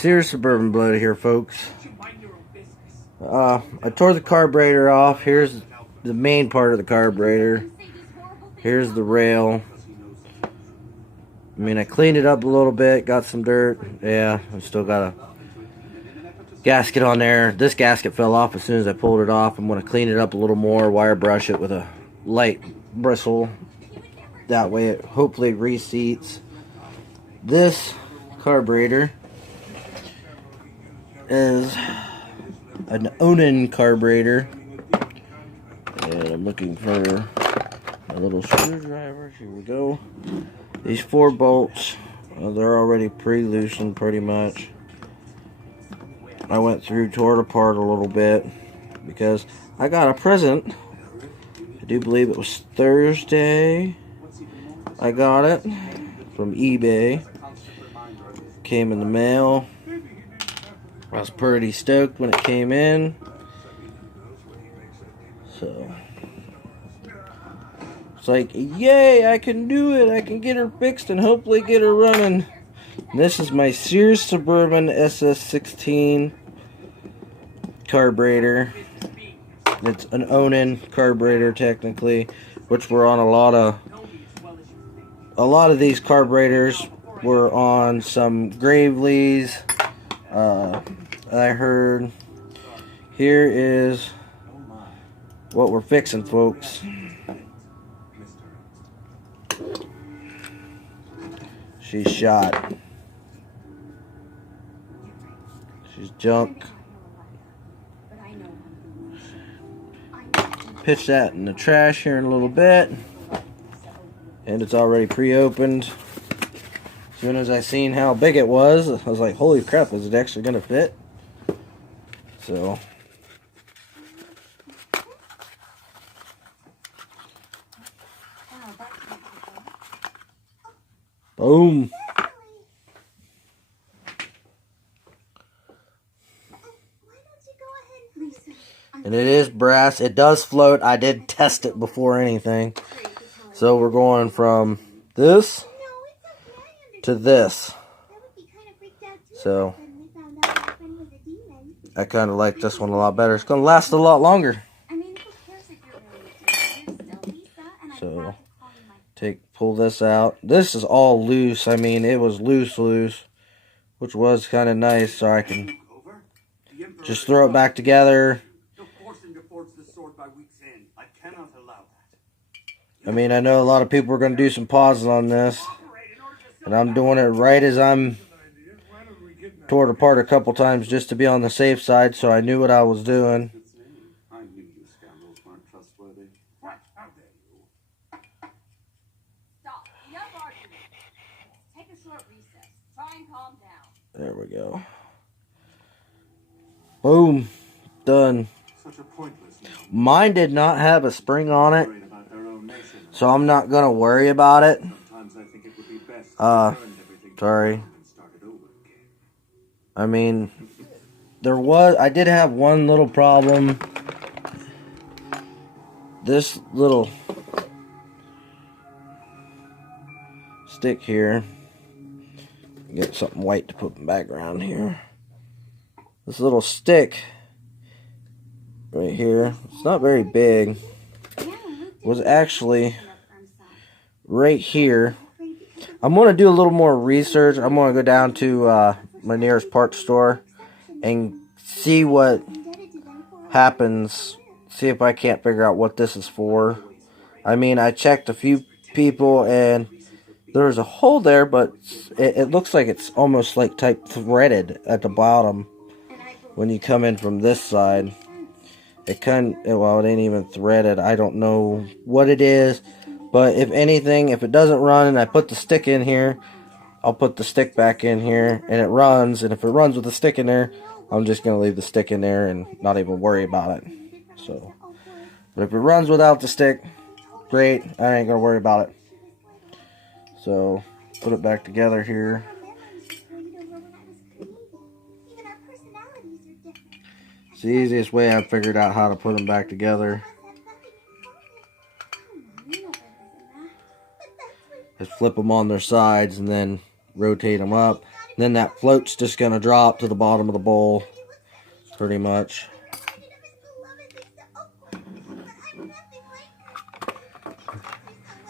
Sears Suburban bloater here, folks. I tore the carburetor off. Here's the main part of the carburetor. Here's the rail. I mean, I cleaned it up a little bit, got some dirt. Yeah, I still got a gasket on there. This gasket fell off as soon as I pulled it off. I'm going to clean it up a little more, wire brush it with a light bristle. That way it hopefully reseats. This carburetor is an Onan carburetor. And I'm looking for a little screwdriver. Here we go. These 4 bolts, they're already pre-loosened pretty much. I went through, tore it apart a little bit because I got a present. I do believe it was Thursday. I got it from eBay. Came in the mail. I was pretty stoked when it came in. So it's like, yay, I can do it. I can get her fixed and hopefully get her running. This is my Sears Suburban ss16 carburetor. It's an Onan carburetor technically, which were on a lot of these carburetors were on some Gravely's. I heard. Here is what we're fixing, folks. She's shot. She's junk. Pitch that in the trash here in a little bit. And it's already pre-opened. As soon as I seen how big it was, I was like, holy crap, is it actually going to fit? So boom. And it is brass. It does float. I did test it before anything. So we're going from this to this. So I kind of like this one a lot better. It's going to last a lot longer. So pull this out. This is all loose. I mean, it was loose, which was kind of nice. So I can just throw it back together. I mean, I know a lot of people are going to do some pauses on this, and I'm doing it right as I'm tore it apart a couple times just to be on the safe side, so I knew what I was doing. There we go. Boom. Done. Mine did not have a spring on it, so I'm not going to worry about it. Sorry. I mean, I did have one little problem. This little stick here. Get something white to put in the background here. This little stick right here, it's not very big, was actually right here. I'm going to do a little more research. I'm going to go down to my nearest parts store and see what happens. See if I can't figure out what this is for. I mean, I checked a few people and there's a hole there, but it looks like it's almost like type threaded at the bottom when you come in from this side. Well, it ain't even threaded. I don't know what it is, but if anything, if it doesn't run and I put the stick in here, I'll put the stick back in here and it runs. And if it runs with the stick in there, I'm just going to leave the stick in there and not even worry about it. So, but if it runs without the stick, great. I ain't going to worry about it. So, put it back together here. It's the easiest way I've figured out how to put them back together. Just flip them on their sides and then rotate them up. Then that float's just going to drop to the bottom of the bowl, pretty much.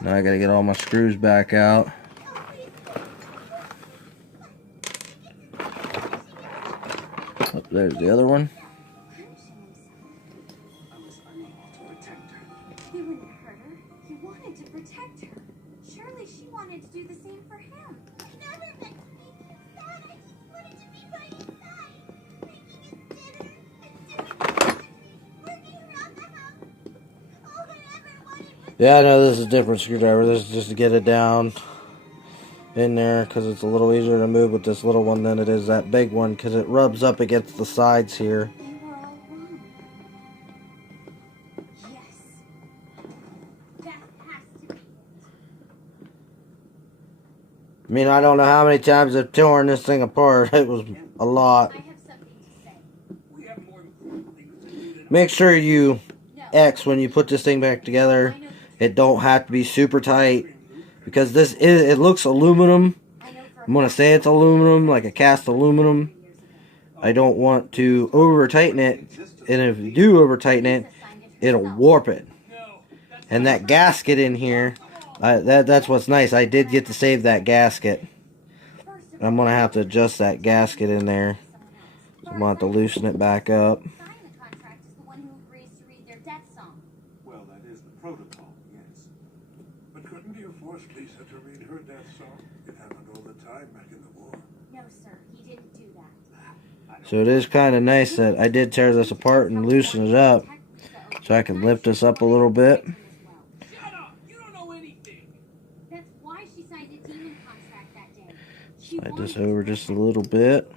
Now I got to get all my screws back out. Oh, there's the other one. He wouldn't hurt her. He wanted to protect her. Surely she wanted to do the same for him. I never meant to make him sad. I just wanted to be by his side. Making his dinner and doing working around the house. All I ever wanted was... Yeah, I know this is a different screwdriver. This is just to get it down in there because it's a little easier to move with this little one than it is that big one because it rubs up against the sides here. They were all wrong. Yes. That has to be it. I mean, I don't know how many times I've torn this thing apart. It was a lot. I have something to say. We have more important things to do than Make sure you X when you put this thing back together. It don't have to be super tight because this is, it looks aluminum. I'm going to say it's aluminum, like a cast aluminum. I don't want to over tighten it, and if you do over tighten it, it'll warp it. And that gasket in here, that's what's nice. I did get to save that gasket. I'm going to have to adjust that gasket in there. So I'm going to have to loosen it back up. well, that is the protocol, yes. But couldn't you force Lisa to read her death song? It happened all the time back in the war. No, sir. He didn't do that. So it is kind of nice that I did tear this apart and loosen it up so I can lift this up a little bit. Shut up! You don't know anything! That's why she signed a demon contract that day. Slide this over just a little bit.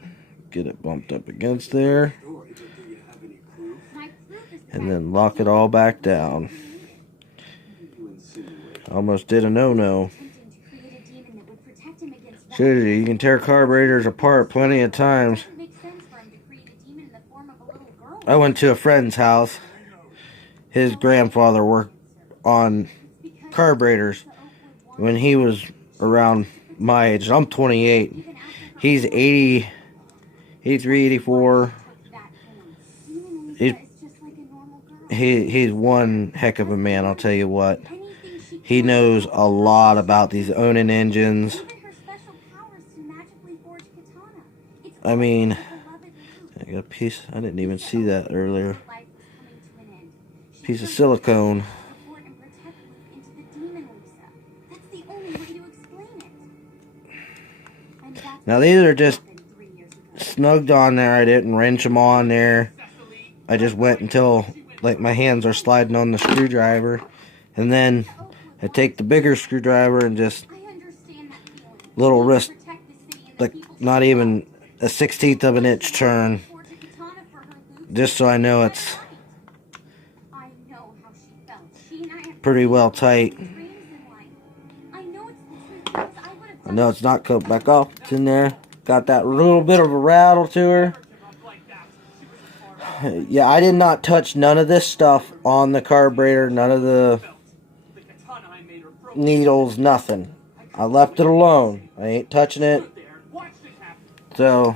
Get it bumped up against there. Sure, but do you have any proof? My proof is And then lock it all back down. You insinuate. Almost did a no-no. attempting to create a demon that would protect him against Shows you, you can tear carburetors apart plenty of times. It makes sense for him to create a demon in the form of a little girl. I went to a friend's house. His grandfather worked on carburetors when he was around my age. I'm 28. He's 80, 83, 84. He's one heck of a man, I'll tell you what. He knows a lot about these Onan engines. I mean, I got a piece, I didn't even see that earlier. Piece of silicone. Now these are just snugged on there. I didn't wrench them on there. I just went until like my hands are sliding on the screwdriver, and then I take the bigger screwdriver and just little wrist, like not even a 1/16 of an inch turn, just so I know it's pretty well tight. I know it's not cooked back off. It's in there. Got that little bit of a rattle to her. Yeah, I did not touch none of this stuff on the carburetor. None of the needles, nothing. I left it alone. I ain't touching it. So,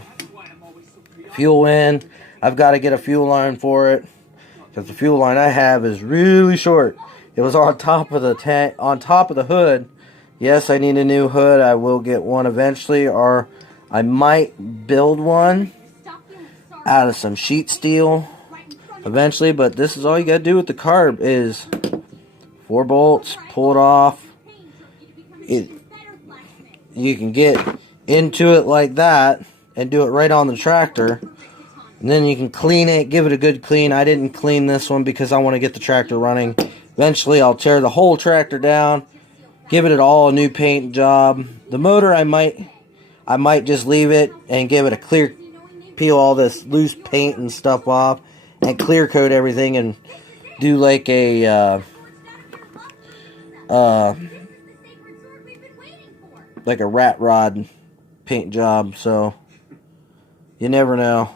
fuel in. I've got to get a fuel line for it, because the fuel line I have is really short. It was on top of the tank, on top of the hood. Yes, I need a new hood. I will get one eventually, or I might build one out of some sheet steel eventually. But this is all you gotta do with the carb is 4 bolts, pull it off. You can get into it like that and do it right on the tractor, and then you can clean it, give it a good clean. I didn't clean this one because I want to get the tractor running. Eventually I'll tear the whole tractor down, give it all a new paint job. The motor I might just leave it and give it a clear, peel all this loose paint and stuff off and clear coat everything and do like a like a rat rod paint job. So you never know.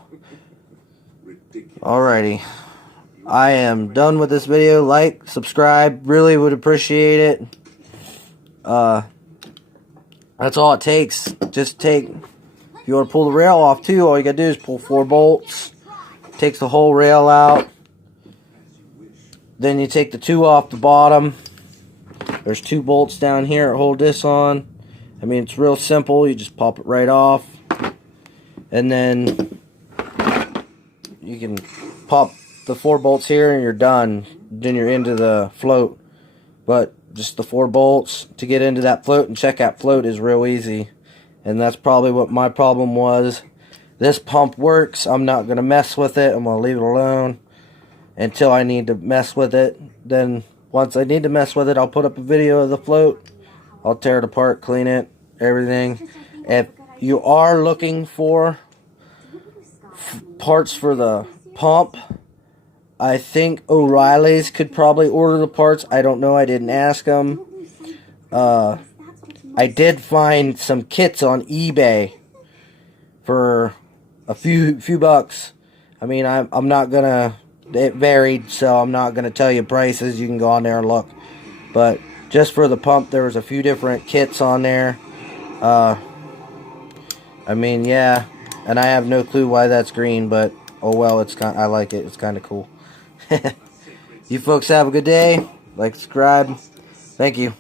Alrighty, I am done with this video. Like, subscribe, really would appreciate it. That's all it takes. Just take If you want to pull the rail off too, all you gotta do is pull 4 bolts. Takes the whole rail out. Then you take the 2 off the bottom. There's 2 bolts down here that hold this on. I mean, it's real simple. You just pop it right off. And then you can pop the 4 bolts here and you're done. Then you're into the float. But just the 4 bolts to get into that float and check that float is real easy. And that's probably what my problem was. This pump works. I'm not going to mess with it. I'm going to leave it alone until I need to mess with it. Then once I need to mess with it, I'll put up a video of the float. I'll tear it apart, clean it, everything. If you are looking for parts for the pump, I think O'Reilly's could probably order the parts. I don't know. I didn't ask them. I did find some kits on eBay for a few bucks. I mean, I'm not gonna. It varied, so I'm not gonna tell you prices. You can go on there and look. But just for the pump, there was a few different kits on there. I mean, yeah, and I have no clue why that's green, but oh well. I like it. It's kind of cool. You folks have a good day. Like, subscribe. Thank you.